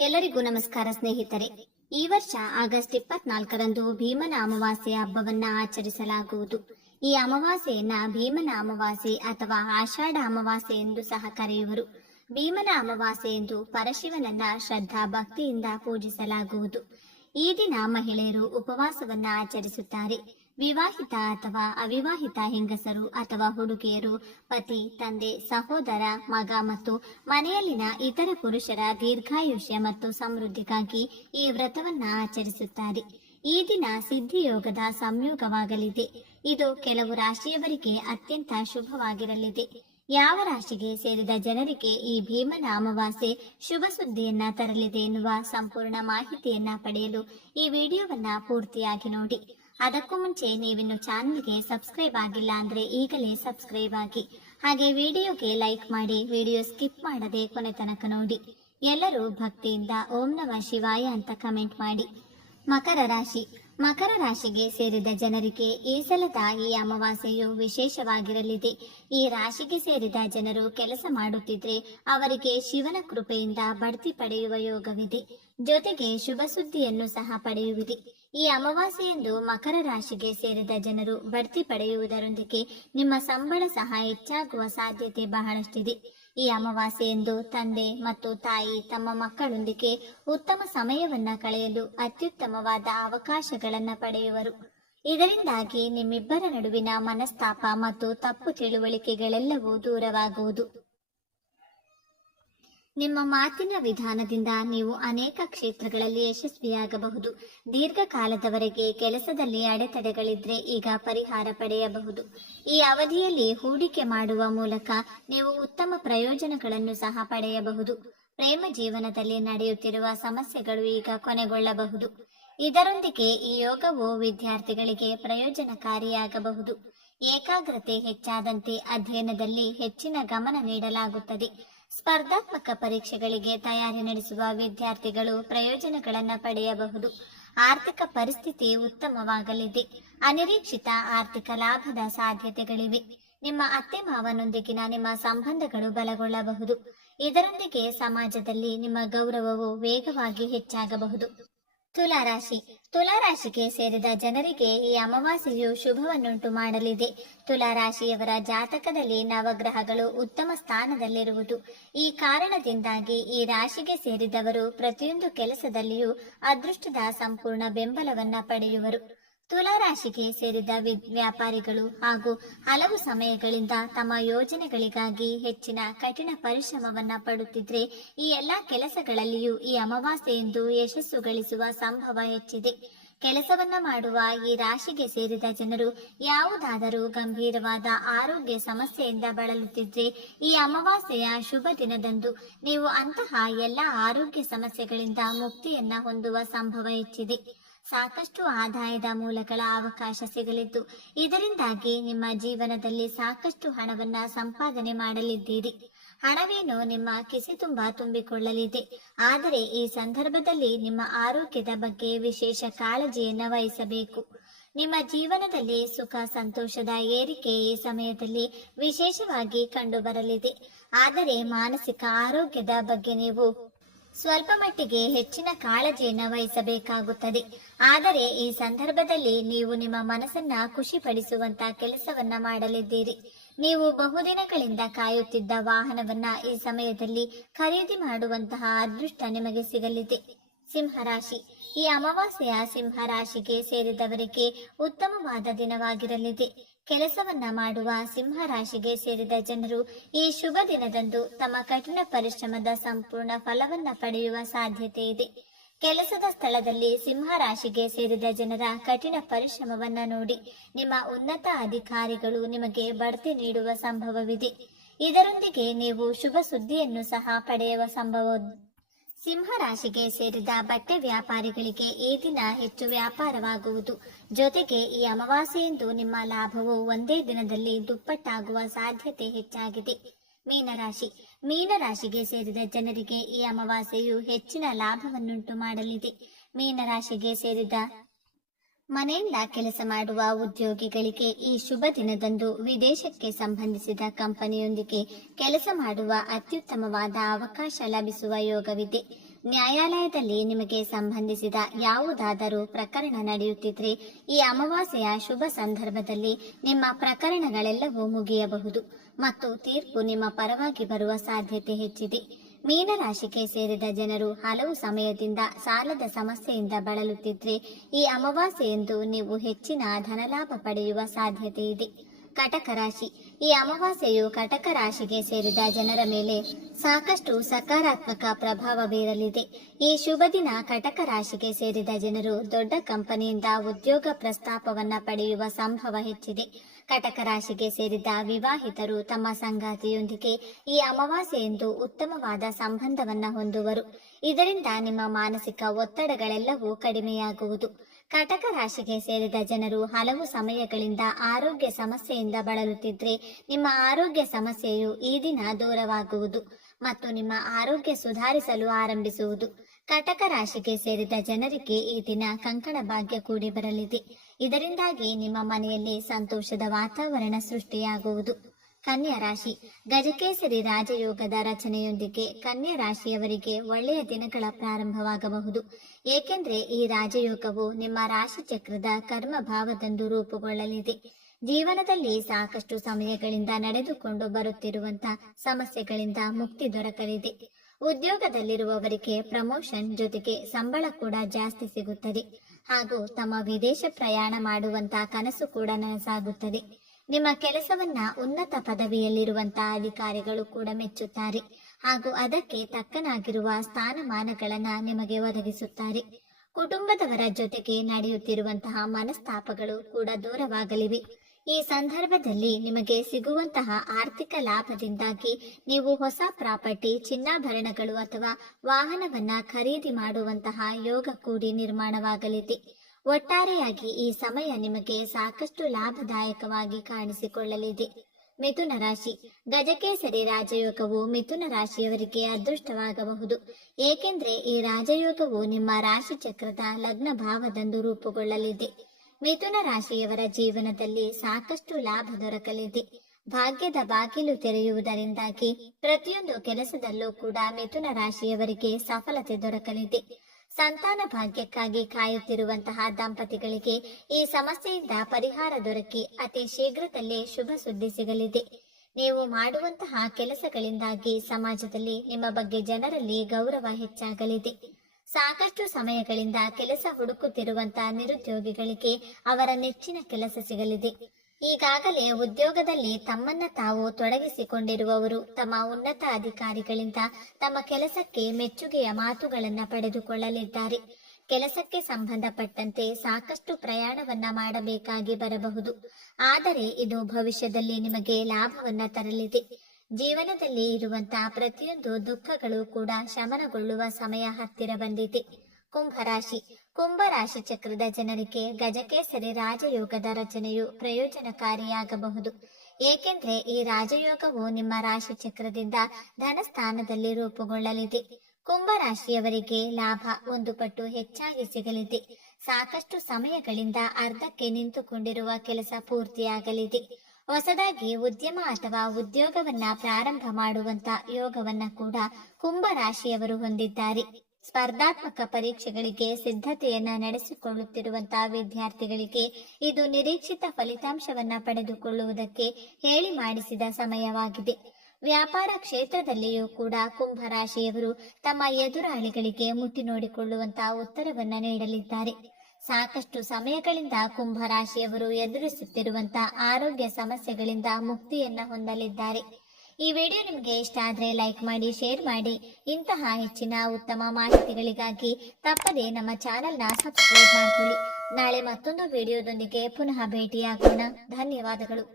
ಎಲ್ಲರಿಗೂ ನಮಸ್ಕಾರ ಸ್ನೇಹಿತರೆ. ಈ ವರ್ಷ ಆಗಸ್ಟ್ 24ರಂದು ಭೀಮನ ಅಮಾವಾಸ್ಯೆ ಹಬ್ಬವನ್ನ ಆಚರಿಸಲಾಗುವುದು. ಈ ಅಮಾವಾಸ್ಯೆಯನ್ನ ಭೀಮನ ಅಮಾವಾಸ್ಯೆ ಅಥವಾ ಆಷಾಢ ಅಮಾವಾಸ್ಯೆ ಎಂದು ಸಹ ಕರೆಯುವರು. ಭೀಮನ ಅಮಾವಾಸ್ಯೆ ಎಂದು ಪರಶಿವನನ್ನ ಶ್ರದ್ಧಾ ಭಕ್ತಿಯಿಂದ ಪೂಜಿಸಲಾಗುವುದು. ಈ ದಿನ ಮಹಿಳೆಯರು ಉಪವಾಸವನ್ನ ಆಚರಿಸುತ್ತಾರೆ. ವಿವಾಹಿತ ಅಥವಾ ಅವಿವಾಹಿತ ಹೆಂಗಸರು ಅಥವಾ ಹುಡುಗಿಯರು ಪತಿ, ತಂದೆ, ಸಹೋದರ, ಮಗ ಮತ್ತು ಮನೆಯಲ್ಲಿನ ಇತರ ಪುರುಷರ ದೀರ್ಘಾಯುಷ್ಯ ಮತ್ತು ಸಮೃದ್ಧಿಗಾಗಿ ಈ ವ್ರತವನ್ನ ಆಚರಿಸುತ್ತಾರೆ. ಈ ದಿನ ಸಿದ್ಧಿಯೋಗದ ಸಂಯೋಗವಾಗಲಿದೆ. ಇದು ಕೆಲವು ರಾಶಿಯವರಿಗೆ ಅತ್ಯಂತ ಶುಭವಾಗಿರಲಿದೆ. ಯಾವ ರಾಶಿಗೆ ಸೇರಿದ ಜನರಿಗೆ ಈ ಭೀಮನ ಅಮಾವಾಸ್ಯೆ ಶುಭ ಸುದ್ದಿಯನ್ನ ತರಲಿದೆ ಎನ್ನುವ ಸಂಪೂರ್ಣ ಮಾಹಿತಿಯನ್ನ ಪಡೆಯಲು ಈ ವಿಡಿಯೋವನ್ನ ಪೂರ್ತಿಯಾಗಿ ನೋಡಿ. ಅದಕ್ಕೂ ಮುಂಚೆ ನೀವಿನ್ನು ಚಾನೆಲ್ಗೆ ಸಬ್ಸ್ಕ್ರೈಬ್ ಆಗಿಲ್ಲ ಅಂದ್ರೆ ಈಗಲೇ ಸಬ್ಸ್ಕ್ರೈಬ್ ಆಗಿ, ಹಾಗೆ ವಿಡಿಯೋಗೆ ಲೈಕ್ ಮಾಡಿ, ವಿಡಿಯೋ ಸ್ಕಿಪ್ ಮಾಡದೆ ಕೊನೆ ತನಕ ನೋಡಿ. ಎಲ್ಲರೂ ಭಕ್ತಿಯಿಂದ ಓಂ ನಮಃ ಶಿವಾಯ ಅಂತ ಕಮೆಂಟ್ ಮಾಡಿ. ಮಕರ ರಾಶಿ. ಮಕರ ರಾಶಿಗೆ ಸೇರಿದ ಜನರಿಗೆ ಈ ಸಲದ ಈ ಅಮಾವಾಸ್ಯೆಯು ವಿಶೇಷವಾಗಿರಲಿದೆ. ಈ ರಾಶಿಗೆ ಸೇರಿದ ಜನರು ಕೆಲಸ ಮಾಡುತ್ತಿದ್ರೆ ಅವರಿಗೆ ಶಿವನ ಕೃಪೆಯಿಂದ ಬಡ್ತಿ ಪಡೆಯುವ ಯೋಗವಿದೆ. ಜೊತೆಗೆ ಶುಭ ಸುದ್ದಿಯನ್ನು ಸಹ ಪಡೆಯುವಿರಿ. ಈ ಅಮಾವಾಸ್ಯೆಯಂದು ಮಕರ ರಾಶಿಗೆ ಸೇರಿದ ಜನರು ಬಡ್ತಿ ಪಡೆಯುವುದರೊಂದಿಗೆ ನಿಮ್ಮ ಸಂಬಳ ಸಹ ಹೆಚ್ಚಾಗುವ ಸಾಧ್ಯತೆ ಬಹಳಷ್ಟಿದೆ. ಈ ಅಮಾವಾಸ್ಯೆಯಂದು ತಂದೆ ಮತ್ತು ತಾಯಿ ತಮ್ಮ ಮಕ್ಕಳೊಂದಿಗೆ ಉತ್ತಮ ಸಮಯವನ್ನ ಕಳೆಯಲು ಅತ್ಯುತ್ತಮವಾದ ಅವಕಾಶಗಳನ್ನ ಪಡೆಯುವರು. ಇದರಿಂದಾಗಿ ನಿಮ್ಮಿಬ್ಬರ ನಡುವಿನ ಮನಸ್ತಾಪ ಮತ್ತು ತಪ್ಪು ತಿಳುವಳಿಕೆಗಳೆಲ್ಲವೂ ದೂರವಾಗುವುದು. ನಿಮ್ಮ ಮಾತಿನ ವಿಧಾನದಿಂದ ನೀವು ಅನೇಕ ಕ್ಷೇತ್ರಗಳಲ್ಲಿ ಯಶಸ್ವಿಯಾಗಬಹುದು. ದೀರ್ಘಕಾಲದವರೆಗೆ ಕೆಲಸದಲ್ಲಿ ಅಡೆತಡೆಗಳಿದ್ರೆ ಈಗ ಪರಿಹಾರ ಪಡೆಯಬಹುದು. ಈ ಅವಧಿಯಲ್ಲಿ ಹೂಡಿಕೆ ಮಾಡುವ ಮೂಲಕ ನೀವು ಉತ್ತಮ ಪ್ರಯೋಜನಗಳನ್ನು ಸಹ ಪಡೆಯಬಹುದು. ಪ್ರೇಮ ಜೀವನದಲ್ಲಿ ನಡೆಯುತ್ತಿರುವ ಸಮಸ್ಯೆಗಳು ಈಗ ಕೊನೆಗೊಳ್ಳಬಹುದು. ಇದರೊಂದಿಗೆ ಈ ಯೋಗವು ವಿದ್ಯಾರ್ಥಿಗಳಿಗೆ ಪ್ರಯೋಜನಕಾರಿಯಾಗಬಹುದು. ಏಕಾಗ್ರತೆ ಹೆಚ್ಚಾದಂತೆ ಅಧ್ಯಯನದಲ್ಲಿ ಹೆಚ್ಚಿನ ಗಮನ ನೀಡಲಾಗುತ್ತದೆ. ಸ್ಪರ್ಧಾತ್ಮಕ ಪರೀಕ್ಷೆಗಳಿಗೆ ತಯಾರಿ ನಡೆಸುವ ವಿದ್ಯಾರ್ಥಿಗಳು ಪ್ರಯೋಜನಗಳನ್ನು ಪಡೆಯಬಹುದು. ಆರ್ಥಿಕ ಪರಿಸ್ಥಿತಿ ಉತ್ತಮವಾಗಲಿದೆ. ಅನಿರೀಕ್ಷಿತ ಆರ್ಥಿಕ ಲಾಭದ ಸಾಧ್ಯತೆಗಳಿವೆ. ನಿಮ್ಮ ಅತ್ತೆ ಮಾವನೊಂದಿಗಿನ ನಿಮ್ಮ ಸಂಬಂಧಗಳು ಬಲಗೊಳ್ಳಬಹುದು. ಇದರೊಂದಿಗೆ ಸಮಾಜದಲ್ಲಿ ನಿಮ್ಮ ಗೌರವವು ವೇಗವಾಗಿ ಹೆಚ್ಚಾಗಬಹುದು. ತುಲಾರಾಶಿ. ತುಲಾರಾಶಿಗೆ ಸೇರಿದ ಜನರಿಗೆ ಈ ಅಮಾವಾಸ್ಯೆಯು ಶುಭವನ್ನುಂಟು ಮಾಡಲಿದೆ. ತುಲಾರಾಶಿಯವರ ಜಾತಕದಲ್ಲಿ ನವಗ್ರಹಗಳು ಉತ್ತಮ ಸ್ಥಾನದಲ್ಲಿರುವುದು. ಈ ಕಾರಣದಿಂದಾಗಿ ಈ ರಾಶಿಗೆ ಸೇರಿದವರು ಪ್ರತಿಯೊಂದು ಕೆಲಸದಲ್ಲಿಯೂ ಅದೃಷ್ಟದ ಸಂಪೂರ್ಣ ಬೆಂಬಲವನ್ನ ಪಡೆಯುವರು. ತುಲಾರಾಶಿಗೆ ಸೇರಿದ ವ್ಯಾಪಾರಿಗಳು ಹಾಗೂ ಹಲವು ಸಮಯಗಳಿಂದ ತಮ್ಮ ಯೋಜನೆಗಳಿಗಾಗಿ ಹೆಚ್ಚಿನ ಕಠಿಣ ಪರಿಶ್ರಮವನ್ನ ಪಡುತ್ತಿದ್ರೆ ಈ ಎಲ್ಲಾ ಕೆಲಸಗಳಲ್ಲಿಯೂ ಈ ಅಮಾವಾಸ್ಯೆಯಂದು ಯಶಸ್ಸು ಗಳಿಸುವ ಸಂಭವ ಹೆಚ್ಚಿದೆ. ಕೆಲಸವನ್ನ ಮಾಡುವ ಈ ರಾಶಿಗೆ ಸೇರಿದ ಜನರು ಯಾವುದಾದರೂ ಗಂಭೀರವಾದ ಆರೋಗ್ಯ ಸಮಸ್ಯೆಯಿಂದ ಬಳಲುತ್ತಿದ್ರೆ ಈ ಅಮಾವಾಸ್ಯೆಯ ಶುಭ ದಿನದಂದು ನೀವು ಅಂತಹ ಎಲ್ಲ ಆರೋಗ್ಯ ಸಮಸ್ಯೆಗಳಿಂದ ಮುಕ್ತಿಯನ್ನ ಹೊಂದುವ ಸಂಭವ ಹೆಚ್ಚಿದೆ. ಸಾಕಷ್ಟು ಆದಾಯದ ಮೂಲಗಳ ಅವಕಾಶ ಸಿಗಲಿದ್ದು ಇದರಿಂದಾಗಿ ನಿಮ್ಮ ಜೀವನದಲ್ಲಿ ಸಾಕಷ್ಟು ಹಣವನ್ನ ಸಂಪಾದನೆ ಮಾಡಲಿದ್ದೀರಿ. ಹಣವೇನು ನಿಮ್ಮ ಕಿಸೆ ತುಂಬಾ ತುಂಬಿಕೊಳ್ಳಲಿದೆ. ಆದರೆ ಈ ಸಂದರ್ಭದಲ್ಲಿ ನಿಮ್ಮ ಆರೋಗ್ಯದ ಬಗ್ಗೆ ವಿಶೇಷ ಕಾಳಜಿಯನ್ನ ವಹಿಸಬೇಕು. ನಿಮ್ಮ ಜೀವನದಲ್ಲಿ ಸುಖ ಸಂತೋಷದ ಏರಿಕೆ ಈ ಸಮಯದಲ್ಲಿ ವಿಶೇಷವಾಗಿ ಕಂಡುಬರಲಿದೆ. ಆದರೆ ಮಾನಸಿಕ ಆರೋಗ್ಯದ ಬಗ್ಗೆ ನೀವು ಸ್ವಲ್ಪ ಮಟ್ಟಿಗೆ ಹೆಚ್ಚಿನ ಕಾಳಜಿಯನ್ನು ವಹಿಸಬೇಕಾಗುತ್ತದೆ. ಆದರೆ ಈ ಸಂದರ್ಭದಲ್ಲಿ ನೀವು ನಿಮ್ಮ ಮನಸ್ಸನ್ನ ಖುಷಿಪಡಿಸುವಂತ ಕೆಲಸವನ್ನ ಮಾಡಲಿದ್ದೀರಿ. ನೀವು ಬಹುದಿನಗಳಿಂದ ಕಾಯುತ್ತಿದ್ದ ವಾಹನವನ್ನ ಈ ಸಮಯದಲ್ಲಿ ಖರೀದಿ ಮಾಡುವಂತಹ ಅದೃಷ್ಟ ನಿಮಗೆ ಸಿಗಲಿದೆ. ಸಿಂಹರಾಶಿ. ಈ ಅಮಾವಾಸ್ಯೆಯ ಸಿಂಹರಾಶಿಗೆ ಸೇರಿದವರಿಗೆ ಉತ್ತಮವಾದ ದಿನವಾಗಿರಲಿದೆ. ಕೆಲಸವನ್ನ ಮಾಡುವ ಸಿಂಹರಾಶಿಗೆ ಸೇರಿದ ಜನರು ಈ ಶುಭ ದಿನದಂದು ತಮ್ಮ ಕಠಿಣ ಪರಿಶ್ರಮದ ಸಂಪೂರ್ಣ ಫಲವನ್ನ ಪಡೆಯುವ ಸಾಧ್ಯತೆ ಇದೆ. ಕೆಲಸದ ಸ್ಥಳದಲ್ಲಿ ಸಿಂಹರಾಶಿಗೆ ಸೇರಿದ ಜನರ ಕಠಿಣ ಪರಿಶ್ರಮವನ್ನ ನೋಡಿ ನಿಮ್ಮ ಉನ್ನತ ಅಧಿಕಾರಿಗಳು ನಿಮಗೆ ಬಡ್ತಿ ನೀಡುವ ಸಂಭವವಿದೆ. ಇದರೊಂದಿಗೆ ನೀವು ಶುಭ ಸುದ್ದಿಯನ್ನು ಸಹ ಪಡೆಯುವ ಸಂಭವ. ಸಿಂಹರಾಶಿಗೆ ಸೇರಿದ ಬಟ್ಟೆ ವ್ಯಾಪಾರಿಗಳಿಗೆ ಈ ದಿನ ಹೆಚ್ಚು ವ್ಯಾಪಾರವಾಗುವುದು. ಜೊತೆಗೆ ಈ ಅಮಾವಾಸ್ಯೆಯಂದು ನಿಮ್ಮ ಲಾಭವು ಒಂದೇ ದಿನದಲ್ಲಿ ದುಪ್ಪಟ್ಟಾಗುವ ಸಾಧ್ಯತೆ ಹೆಚ್ಚಾಗಿದೆ. ಮೀನರಾಶಿ. ಮೀನರಾಶಿಗೆ ಸೇರಿದ ಜನರಿಗೆ ಈ ಅಮಾವಾಸ್ಯೆಯು ಹೆಚ್ಚಿನ ಲಾಭವನ್ನುಂಟು ಮಾಡಲಿದೆ. ಮೀನರಾಶಿಗೆ ಸೇರಿದ ಮನೆಯಿಂದ ಕೆಲಸ ಮಾಡುವ ಉದ್ಯೋಗಿಗಳಿಗೆ ಈ ಶುಭ ದಿನದಂದು ವಿದೇಶಕ್ಕೆ ಸಂಬಂಧಿಸಿದ ಕಂಪನಿಯೊಂದಿಗೆ ಕೆಲಸ ಮಾಡುವ ಅತ್ಯುತ್ತಮವಾದ ಅವಕಾಶ ಲಭಿಸುವ ಯೋಗವಿದೆ. ನ್ಯಾಯಾಲಯದಲ್ಲಿ ನಿಮಗೆ ಸಂಬಂಧಿಸಿದ ಯಾವುದಾದರೂ ಪ್ರಕರಣ ನಡೆಯುತ್ತಿದ್ರೆ ಈ ಅಮಾವಾಸ್ಯೆಯ ಶುಭ ಸಂದರ್ಭದಲ್ಲಿ ನಿಮ್ಮ ಪ್ರಕರಣಗಳೆಲ್ಲವೂ ಮುಗಿಯಬಹುದು ಮತ್ತು ತೀರ್ಪು ನಿಮ್ಮ ಪರವಾಗಿ ಬರುವ ಸಾಧ್ಯತೆ ಹೆಚ್ಚಿದೆ. ಮೀನರಾಶಿಗೆ ಸೇರಿದ ಜನರು ಹಲವು ಸಮಯದಿಂದ ಸಾಲದ ಸಮಸ್ಯೆಯಿಂದ ಬಳಲುತ್ತಿದ್ರೆ ಈ ಅಮಾವಾಸ್ಯೆಯಂದು ನೀವು ಹೆಚ್ಚಿನ ಧನಲಾಭ ಪಡೆಯುವ ಸಾಧ್ಯತೆ ಇದೆ. ಕಟಕ ರಾಶಿ. ಈ ಅಮಾವಾಸ್ಯೆಯು ಕಟಕ ರಾಶಿಗೆ ಸೇರಿದ ಜನರ ಮೇಲೆ ಸಾಕಷ್ಟು ಸಕಾರಾತ್ಮಕ ಪ್ರಭಾವ ಬೀರಲಿದೆ. ಈ ಶುಭ ದಿನ ಕಟಕ ರಾಶಿಗೆ ಸೇರಿದ ಜನರು ದೊಡ್ಡ ಕಂಪನಿಯಿಂದ ಉದ್ಯೋಗ ಪ್ರಸ್ತಾಪವನ್ನ ಪಡೆಯುವ ಸಂಭವ ಹೆಚ್ಚಿದೆ. ಕಟಕ ರಾಶಿಗೆ ಸೇರಿದ ವಿವಾಹಿತರು ತಮ್ಮ ಸಂಗಾತಿಯೊಂದಿಗೆ ಈ ಅಮಾವಾಸ್ಯೆಯಂದು ಉತ್ತಮವಾದ ಸಂಬಂಧವನ್ನ ಹೊಂದುವರು. ಇದರಿಂದ ನಿಮ್ಮ ಮಾನಸಿಕ ಒತ್ತಡಗಳೆಲ್ಲವೂ ಕಡಿಮೆಯಾಗುವುದು. ಕಟಕ ರಾಶಿಗೆ ಸೇರಿದ ಜನರು ಹಲವು ಸಮಯಗಳಿಂದ ಆರೋಗ್ಯ ಸಮಸ್ಯೆಯಿಂದ ಬಳಲುತ್ತಿದ್ರೆ ನಿಮ್ಮ ಆರೋಗ್ಯ ಸಮಸ್ಯೆಯು ಈ ದಿನ ದೂರವಾಗುವುದು ಮತ್ತು ನಿಮ್ಮ ಆರೋಗ್ಯ ಸುಧಾರಿಸಲು ಆರಂಭಿಸುವುದು. ಕಟಕ ರಾಶಿಗೆ ಸೇರಿದ ಜನರಿಗೆ ಈ ದಿನ ಕಂಕಣ ಭಾಗ್ಯ ಕೂಡಿ ಬರಲಿದೆ. ಇದರಿಂದಾಗಿ ನಿಮ್ಮ ಮನೆಯಲ್ಲಿ ಸಂತೋಷದ ವಾತಾವರಣ ಸೃಷ್ಟಿಯಾಗುವುದು. ಕನ್ಯಾ ರಾಶಿ. ಗಜಕೇಸರಿ ರಾಜಯೋಗದ ರಚನೆಯೊಂದಿಗೆ ಕನ್ಯಾ ರಾಶಿಯವರಿಗೆ ಒಳ್ಳೆಯ ದಿನಗಳ ಪ್ರಾರಂಭವಾಗಬಹುದು. ಏಕೆಂದ್ರೆ ಈ ರಾಜಯೋಗವು ನಿಮ್ಮ ರಾಶಿ ಚಕ್ರದ ಕರ್ಮ ಭಾವದಂದು ರೂಪುಗೊಳ್ಳಲಿದೆ. ಜೀವನದಲ್ಲಿ ಸಾಕಷ್ಟು ಸಮಯಗಳಿಂದ ನಡೆದುಕೊಂಡು ಬರುತ್ತಿರುವಂತಹ ಸಮಸ್ಯೆಗಳಿಂದ ಮುಕ್ತಿ ದೊರಕಲಿದೆ. ಉದ್ಯೋಗದಲ್ಲಿರುವವರಿಗೆ ಪ್ರಮೋಷನ್ ಜೊತೆಗೆ ಸಂಬಳ ಕೂಡ ಜಾಸ್ತಿ ಸಿಗುತ್ತದೆ ಹಾಗೂ ತಮ್ಮ ವಿದೇಶ ಪ್ರಯಾಣ ಮಾಡುವಂತಹ ಕನಸು ಕೂಡ ನನಸಾಗುತ್ತದೆ. ನಿಮ್ಮ ಕೆಲಸವನ್ನ ಉನ್ನತ ಪದವಿಯಲ್ಲಿರುವಂತಹ ಅಧಿಕಾರಿಗಳು ಕೂಡ ಮೆಚ್ಚುತ್ತಾರೆ ಹಾಗೂ ಅದಕ್ಕೆ ತಕ್ಕನಾಗಿರುವ ಸ್ಥಾನಮಾನಗಳನ್ನ ನಿಮಗೆ ಒದಗಿಸುತ್ತಾರೆ. ಕುಟುಂಬದವರ ಜೊತೆಗೆ ನಡೆಯುತ್ತಿರುವಂತಹ ಮನಸ್ತಾಪಗಳು ಕೂಡ ದೂರವಾಗಲಿವೆ. ಈ ಸಂದರ್ಭದಲ್ಲಿ ನಿಮಗೆ ಸಿಗುವಂತಹ ಆರ್ಥಿಕ ಲಾಭದಿಂದಾಗಿ ನೀವು ಹೊಸ ಪ್ರಾಪರ್ಟಿ, ಚಿನ್ನಾಭರಣಗಳು ಅಥವಾ ವಾಹನವನ್ನ ಖರೀದಿ ಮಾಡುವಂತಹ ಯೋಗ ಕೂಡಿ ನಿರ್ಮಾಣವಾಗಲಿದೆ. ಒಟ್ಟಾರೆಯಾಗಿ ಈ ಸಮಯ ನಿಮಗೆ ಸಾಕಷ್ಟು ಲಾಭದಾಯಕವಾಗಿ ಕಾಣಿಸಿಕೊಳ್ಳಲಿದೆ. ಮಿಥುನ ರಾಶಿ. ಗಜಕೇಸರಿ ರಾಜಯೋಗವು ಮಿಥುನ ರಾಶಿಯವರಿಗೆ ಅದೃಷ್ಟವಾಗಬಹುದು. ಏಕೆಂದ್ರೆ ಈ ರಾಜಯೋಗವು ನಿಮ್ಮ ರಾಶಿ ಚಕ್ರದ ಲಗ್ನ ಭಾವದಂದು ರೂಪುಗೊಳ್ಳಲಿದೆ. ಮಿಥುನ ರಾಶಿಯವರ ಜೀವನದಲ್ಲಿ ಸಾಕಷ್ಟು ಲಾಭ ದೊರಕಲಿದೆ. ಭಾಗ್ಯದ ಬಾಗಿಲು ತೆರೆಯುವುದರಿಂದಾಗಿ ಪ್ರತಿಯೊಂದು ಕೆಲಸದಲ್ಲೂ ಕೂಡ ಮಿಥುನ ರಾಶಿಯವರಿಗೆ ಸಫಲತೆ ದೊರಕಲಿದೆ. ಸಂತಾನ ಭಾಗ್ಯಕ್ಕಾಗಿ ಕಾಯುತ್ತಿರುವಂತಹ ದಂಪತಿಗಳಿಗೆ ಈ ಸಮಸ್ಯೆಯಿಂದ ಪರಿಹಾರ ದೊರಕಿ ಅತಿ ಶೀಘ್ರದಲ್ಲೇ ಶುಭ ಸುದ್ದಿ ಸಿಗಲಿದೆ. ನೀವು ಮಾಡುವಂತಹ ಕೆಲಸಗಳಿಂದಾಗಿ ಸಮಾಜದಲ್ಲಿ ನಿಮ್ಮ ಬಗ್ಗೆ ಜನರಲ್ಲಿ ಗೌರವ ಹೆಚ್ಚಾಗಲಿದೆ. ಸಾಕಷ್ಟು ಸಮಯಗಳಿಂದ ಕೆಲಸ ಹುಡುಕುತ್ತಿರುವಂತಹ ನಿರುದ್ಯೋಗಿಗಳಿಗೆ ಅವರ ನೆಚ್ಚಿನ ಕೆಲಸ ಸಿಗಲಿದೆ. ಈಗಾಗಲೇ ಉದ್ಯೋಗದಲ್ಲಿ ತಮ್ಮನ್ನ ತಾವು ತೊಡಗಿಸಿಕೊಂಡಿರುವವರು ತಮ್ಮ ಉನ್ನತ ಅಧಿಕಾರಿಗಳಿಂದ ತಮ್ಮ ಕೆಲಸಕ್ಕೆ ಮೆಚ್ಚುಗೆಯ ಮಾತುಗಳನ್ನ ಪಡೆದುಕೊಳ್ಳಲಿದ್ದಾರೆ. ಕೆಲಸಕ್ಕೆ ಸಂಬಂಧಪಟ್ಟಂತೆ ಸಾಕಷ್ಟು ಪ್ರಯಾಣವನ್ನ ಮಾಡಬೇಕಾಗಿ ಬರಬಹುದು. ಆದರೆ ಇದು ಭವಿಷ್ಯದಲ್ಲಿ ನಿಮಗೆ ಲಾಭವನ್ನ ತರಲಿದೆ. ಜೀವನದಲ್ಲಿ ಇರುವಂತಹ ಪ್ರತಿಯೊಂದು ದುಃಖಗಳು ಕೂಡ ಶಮನಗೊಳ್ಳುವ ಸಮಯ ಹತ್ತಿರ ಬಂದಿದೆ. ಕುಂಭರಾಶಿ. ಕುಂಭರಾಶಿ ಚಕ್ರದ ಜನರಿಗೆ ಗಜಕೇಸರಿ ರಾಜಯೋಗದ ರಚನೆಯು ಪ್ರಯೋಜನಕಾರಿಯಾಗಬಹುದು. ಏಕೆಂದ್ರೆ ಈ ರಾಜಯೋಗವು ನಿಮ್ಮ ರಾಶಿ ಚಕ್ರದಿಂದ ಧನಸ್ಥಾನದಲ್ಲಿ ರೂಪುಗೊಳ್ಳಲಿದೆ. ಕುಂಭರಾಶಿಯವರಿಗೆ ಲಾಭ 1 ಪಟ್ಟು ಹೆಚ್ಚಾಗಿ ಸಿಗಲಿದೆ. ಸಾಕಷ್ಟು ಸಮಯಗಳಿಂದ ಅರ್ಧಕ್ಕೆ ನಿಂತುಕೊಂಡಿರುವ ಕೆಲಸ ಪೂರ್ತಿಯಾಗಲಿದೆ. ಹೊಸದಾಗಿ ಉದ್ಯಮ ಅಥವಾ ಉದ್ಯೋಗವನ್ನ ಪ್ರಾರಂಭ ಮಾಡುವಂತ ಯೋಗವನ್ನ ಕೂಡ ಕುಂಭರಾಶಿಯವರು ಹೊಂದಿದ್ದಾರೆ. ಸ್ಪರ್ಧಾತ್ಮಕ ಪರೀಕ್ಷೆಗಳಿಗೆ ಸಿದ್ಧತೆಯನ್ನ ನಡೆಸಿಕೊಳ್ಳುತ್ತಿರುವಂತಹ ವಿದ್ಯಾರ್ಥಿಗಳಿಗೆ ಇದು ನಿರೀಕ್ಷಿತ ಫಲಿತಾಂಶವನ್ನ ಪಡೆದುಕೊಳ್ಳುವುದಕ್ಕೆ ಹೇಳಿ ಮಾಡಿಸಿದ ಸಮಯವಾಗಿದೆ. ವ್ಯಾಪಾರ ಕ್ಷೇತ್ರದಲ್ಲಿಯೂ ಕೂಡ ಕುಂಭರಾಶಿಯವರು ತಮ್ಮ ಎದುರಾಳಿಗಳಿಗೆ ಮುಟ್ಟಿ ನೋಡಿಕೊಳ್ಳುವಂತಹ ಉತ್ತರವನ್ನ ನೀಡಲಿದ್ದಾರೆ. ಸಾಕಷ್ಟು ಸಮಯಗಳಿಂದ ಕುಂಭರಾಶಿಯವರು ಎದುರಿಸುತ್ತಿರುವಂತಹ ಆರೋಗ್ಯ ಸಮಸ್ಯೆಗಳಿಂದ ಮುಕ್ತಿಯನ್ನ ಹೊಂದಲಿದ್ದಾರೆ. ಈ ವಿಡಿಯೋ ನಿಮಗೆ ಇಷ್ಟ ಆದ್ರೆ ಲೈಕ್ ಮಾಡಿ, ಶೇರ್ ಮಾಡಿ. ಇಂತಹ ಹೆಚ್ಚಿನ ಉತ್ತಮ ಮಾಹಿತಿಗಳಿಗಾಗಿ ತಪ್ಪದೇ ನಮ್ಮ ಚಾನೆಲ್ನ ಸಬ್ಸ್ಕ್ರೈಬ್ ಮಾಡಿಕೊಳ್ಳಿ. ನಾಳೆ ಮತ್ತೊಂದು ವಿಡಿಯೋದೊಂದಿಗೆ ಪುನಃ ಭೇಟಿಯಾಗೋಣ. ಧನ್ಯವಾದಗಳು.